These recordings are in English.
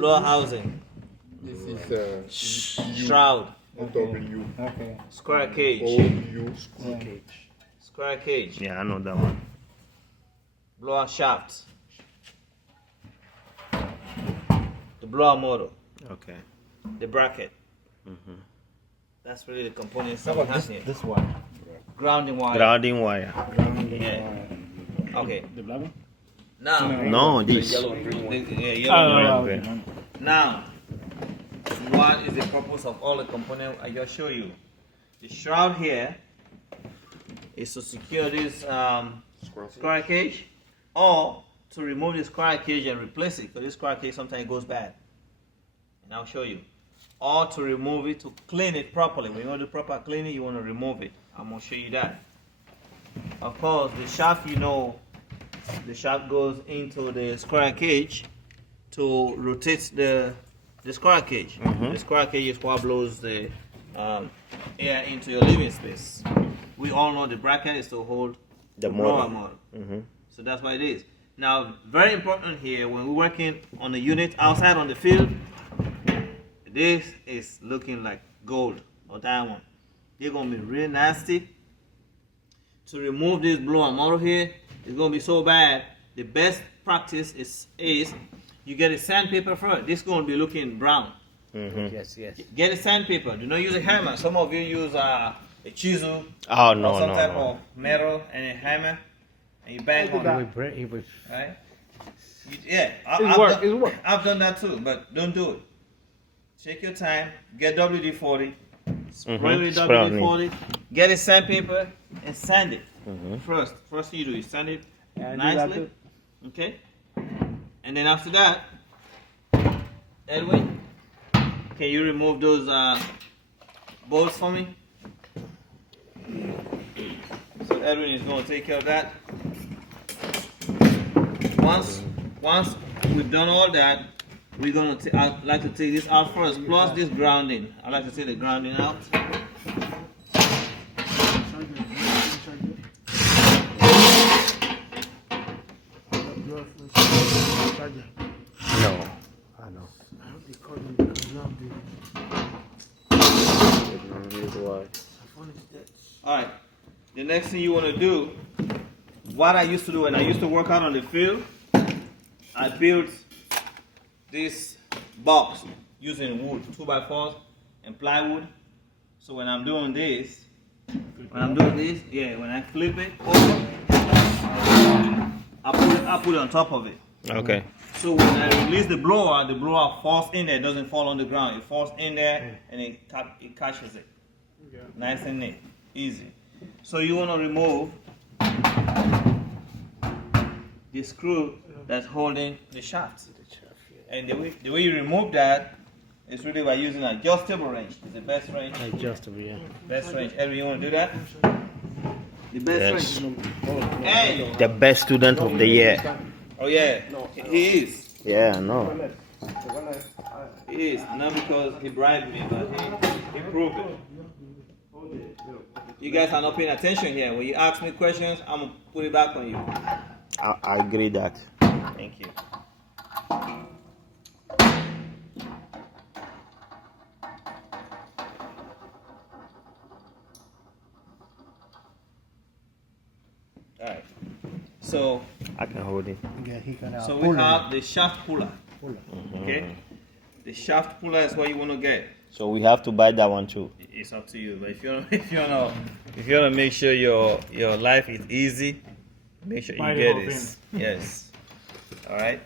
blower housing. This is Shroud. W. Okay. Square cage. O-U. Yeah. Square cage. Yeah, I know that one. Blower shaft. The blower motor. Okay. The bracket. That's really the components that How we about have this, here. this one? Grounding wire. Grounding wire. Yeah. Okay. The black one? Now. No, this. Yeah, yellow one. Okay. Now, what is the purpose of all the components I just showed you? The shroud here is to secure this square cage, or to remove the square cage and replace it, because this square cage sometimes goes bad. And I'll show you. Or to remove it, to clean it properly. When you want to do proper cleaning, you want to remove it. I'm going to show you that. Of course, the shaft, the shaft goes into the square cage to rotate the square cage. The square cage is what blows the air into your living space. We all know the bracket is to hold The blower motor. motor. So that's what it is. Now, very important here, when we're working on a unit outside on the field, this is looking like gold or diamond. They're going to be really nasty. To remove this blower motor here, it's going to be so bad. The best practice is you get a sandpaper first. This is going to be looking brown. Yes. Get a sandpaper. Do not use a hammer. Some of you use a chisel Oh, or no, some no, type no. of metal and a hammer, and you bang on it. It was. Right? Yeah, It work. I've done that too, but don't do it. Take your time. Get WD-40. Spray with Spray on it. WD-40. Get a sandpaper and sand it. First thing you do is sand it Yeah, I do that nicely. too. Okay? And then after that, Edwin, can you remove those bolts for me? So Edwin is going to take care of that. Once we've done all that, we're going to I'd like to take this out first, plus this grounding. I'd like to take the grounding out. No. I know. Alright, the next thing you want to do, what I used to do when I used to work out on the field, I built this box using wood, 2x4s and plywood. So when I'm doing this, when I flip it over, I put it on top of it. Okay. So when I release the blower falls in there, it doesn't fall on the ground. It falls in there and it catches it. Nice and neat, easy. So you want to remove the screw that's holding the shaft. And the way you remove that is really by using an adjustable wrench. It's the best wrench. Adjustable, yeah. Best wrench. Edwin, you want to do that? The best Yes. wrench. Hey! The best student of the year. Oh yeah, he is. Yeah, I know. He is. Not because he bribed me, but he proved it. You guys are not paying attention here. When you ask me questions, I'm going to put it back on you. I agree that. Thank you. Alright. So I can hold it. Yeah, he can. we have the shaft puller. Okay? The shaft puller is what you want to get. So we have to buy that one too. It's up to you. But if you wanna make sure your life is easy, make sure you get this. Yes. All right.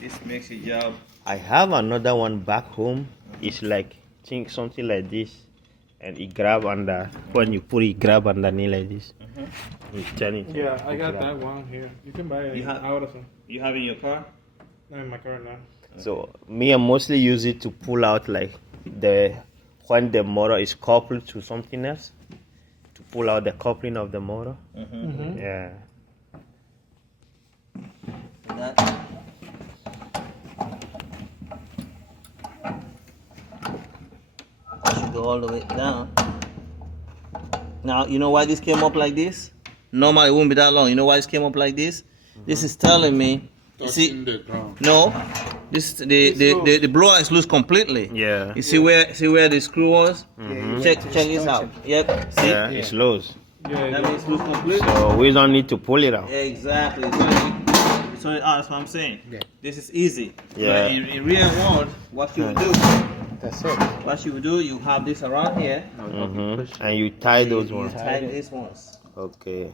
This makes your job. I have another one back home. It's like something like this, and it grab under. When you put it, grab underneath like this. You turn it. Yeah, I got that one here. You can buy it You have- out of them. You have in your car. Not in my car now. So me, I mostly use it to pull out like when the motor is coupled to something else, to pull out the coupling of the motor. Yeah. That. I should go all the way down. Now, you know why this came up like this? Normally, it wouldn't be that long. You know why this came up like this? This is telling me. You see, Touching the ground. no, This the blower is loose completely. Yeah. You see where the screw was? Check this out. Yep. See? Yeah, it's loose. That means loose completely. So we don't need to pull it out. Yeah, exactly. So that's what I'm saying. Yeah. This is easy. Yeah. But in real world, what you would do, That's it. what you would do, you have this around here. And you tie those You ones. tighten these ones. Okay.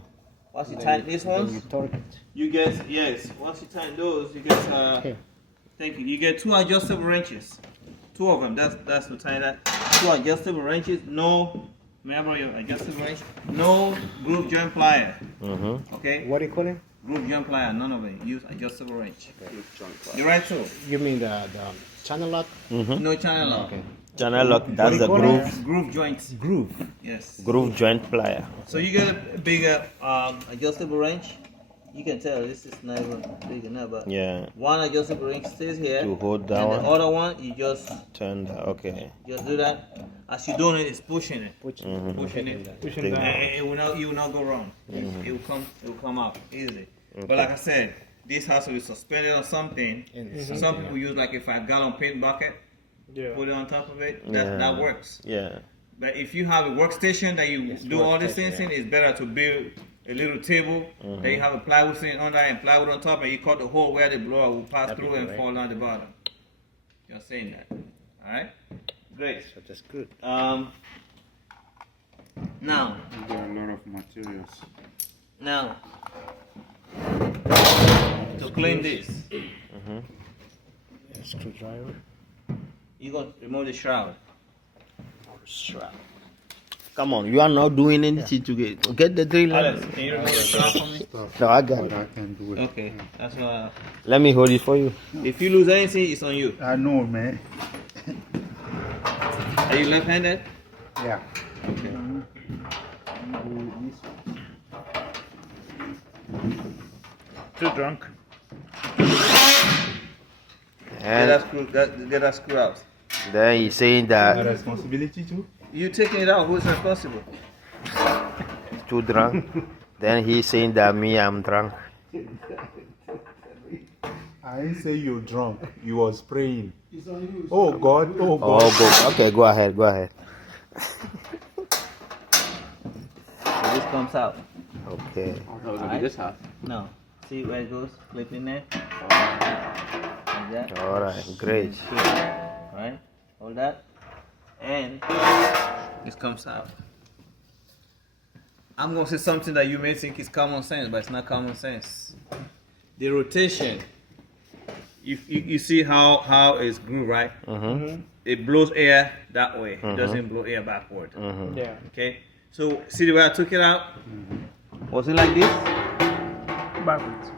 Once you tighten these Then you ones, torque it. you get once you tighten those, you get Okay. thank you. You get 2 adjustable wrenches. 2 of them. That's to tie that. 2 adjustable wrenches. No, remember your adjustable wrench. No groove joint plier. Mm-hmm. Okay. What do you call it? Groove joint plier. None of it. Use adjustable wrench. The right tool. You mean the channel lock? Mm-hmm. No channel lock. Okay. Channel lock, that's the call it? groove Groove joints. Groove. Yes. groove joint plier. So you get a bigger adjustable wrench. You can tell this is not even big enough, but Yeah. one adjustable wrench stays here. To hold that and the one. other one, you just Turn that. Okay. do that. As you're doing it, it's pushing it. Push Pushing it. Pushing Big. down. It will not. You will not go wrong. It will come out easily. But like I said, this has to be suspended on something. Some people use like a 5-gallon paint bucket, Yeah. put it on top of it. Yeah. That works. Yeah. But if you have a workstation that you do all these things in, it's better to build a little table that you have a plywood sitting under and plywood on top, and you cut the hole where the blower will pass through and fall down the bottom. You're saying that. All right. Great. So that's good. Now. There are a lot of materials. Now, to clean this, A screwdriver. you're going to remove the shroud. Strap. Come on, you are not doing anything to get the drill. Alex, can you remove the shroud for me? No, I got But it. I can do it. Okay, that's what. Let me hold it for you. If you lose anything, it's on you. I know, man. Are you left-handed? Yeah. Okay. Too drunk. And Get that screw out. then he's saying My that responsibility too. You taking it out? Who's responsible? he's too drunk. Then he's saying that me, I'm drunk. I didn't say you're drunk. You was praying. Oh God. Oh God. Oh, go. Okay, go ahead. Go ahead. So this comes out. Okay. Oh, it'll be this half. No. See where it goes? Clip in there. Like that. All right. Great. Right? Hold that. And this comes out. I'm going to say something that you may think is common sense, but it's not common sense. The rotation. You see how it's grooved, right? Mm-hmm. It blows air that way. It doesn't blow air backward. Mm-hmm. Yeah. Okay? So, see the way I took it out? Was it like this? Backwards.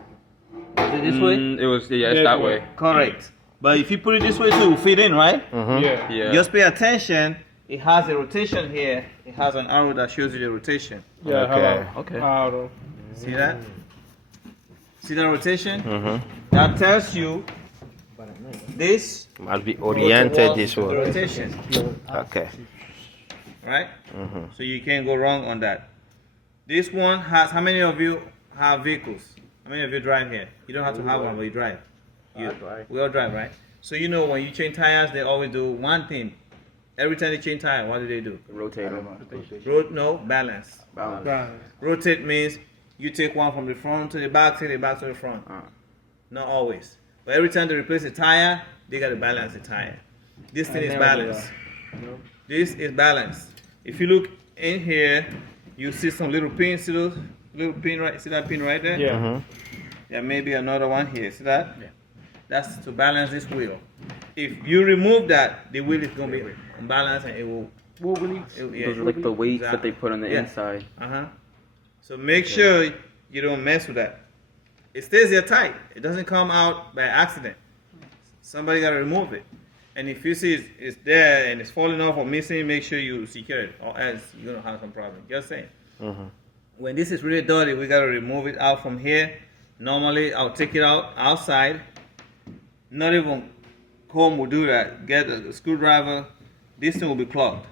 Was it this way? It was, yeah, it's Yeah, that yeah. way. Correct. But if you put it this way too, it will fit in, right? Mm-hmm. Yeah. Yeah. Just pay attention. It has a rotation here. It has an arrow that shows you the rotation. Yeah. Okay. Okay. How See that? See that rotation? Mm-hmm. That tells you this Must be oriented this the way. rotation, Okay. right? Mm-hmm. So you can't go wrong on that. This one has, how many of you have vehicles? How many of you drive here? You don't have to have one, but you drive. You, we all drive, right? So you know when you change tires, they always do one thing. Every time they change tire, what do? Rotator. Balance. Balance. Rotate means you take one from the front to the back, take the back to the front. Not always. But every time they replace a tire, they got to balance the tire. This thing is balanced. This is balanced. If you look in here, you see some little pins. See those little pin right? See that pin right there? Yeah. Mm-hmm. There may be another one here. See that? Yeah. That's to balance this wheel. If you remove that, the wheel is going to be unbalanced and it will. Those are like the weights that they put on the Yeah. inside. So make sure you don't mess with that. It stays there tight. It doesn't come out by accident. Somebody got to remove it. And if you see it's there and it's falling off or missing, make sure you secure it, or else you're going to have some problem. Just saying. Mm-hmm. When this is really dirty, we got to remove it out from here. Normally, I'll take it out outside. Not even comb will do that. Get a screwdriver. This thing will be clogged.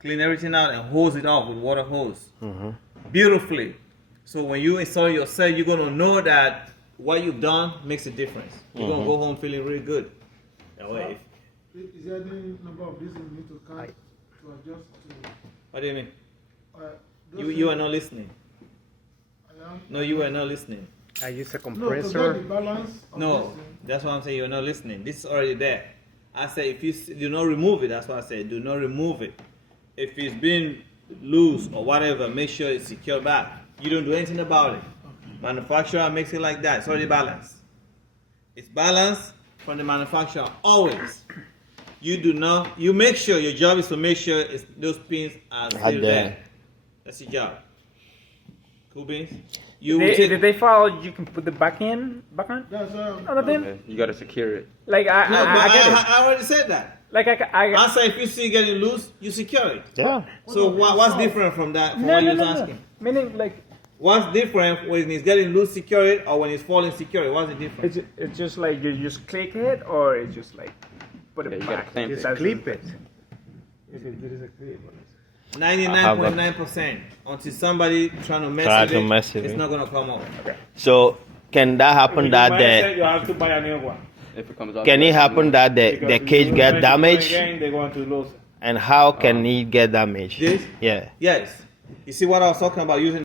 Clean everything out and hose it off with water hose. Mm-hmm. Beautifully. So when you install yourself, you're going to know that what you've done makes a difference. You're going to go home feeling really good. That way, Is there any number of these you need to count to adjust to? what do you mean? Those You are not listening. I am. No, you were not listening. I use a No, to compressor. get the balance of No, this thing. that's what I'm saying. You're not listening. This is already there. I say if you do not remove it. That's what I said. Do not remove it. If it's been loose or whatever, make sure it's secure back. You don't do anything about it. Manufacturer makes it like that. It's already balanced. It's balanced from the manufacturer always. You do not. You make sure your job is to make sure those pins are still there. there. That's your job. Cool beans. You will They, take- did they follow? You can put the back on. That's On the thing. Okay, you gotta secure it. Like No, but I get it. I already said that. Like I say if you see it getting loose, you secure it. Yeah. So what's different from that? From no, what no, you're no, no. asking? Meaning like What's different when it's getting loose, secure it, or when it's falling, secure it? What's the difference? it's just like you just click it, or it's just like put it Yeah, you gotta back. clamp Just it. as Clip it. If there is a clip. 99.9%. Until somebody trying to mess Try with to it, mess with it's it. not gonna come off. So can that happen that the you have to buy a new one. If it comes off. can it happen that the cage get damaged? They're going to lose it. And how can it get damaged? This? Yeah. Yes. You see what I was talking about using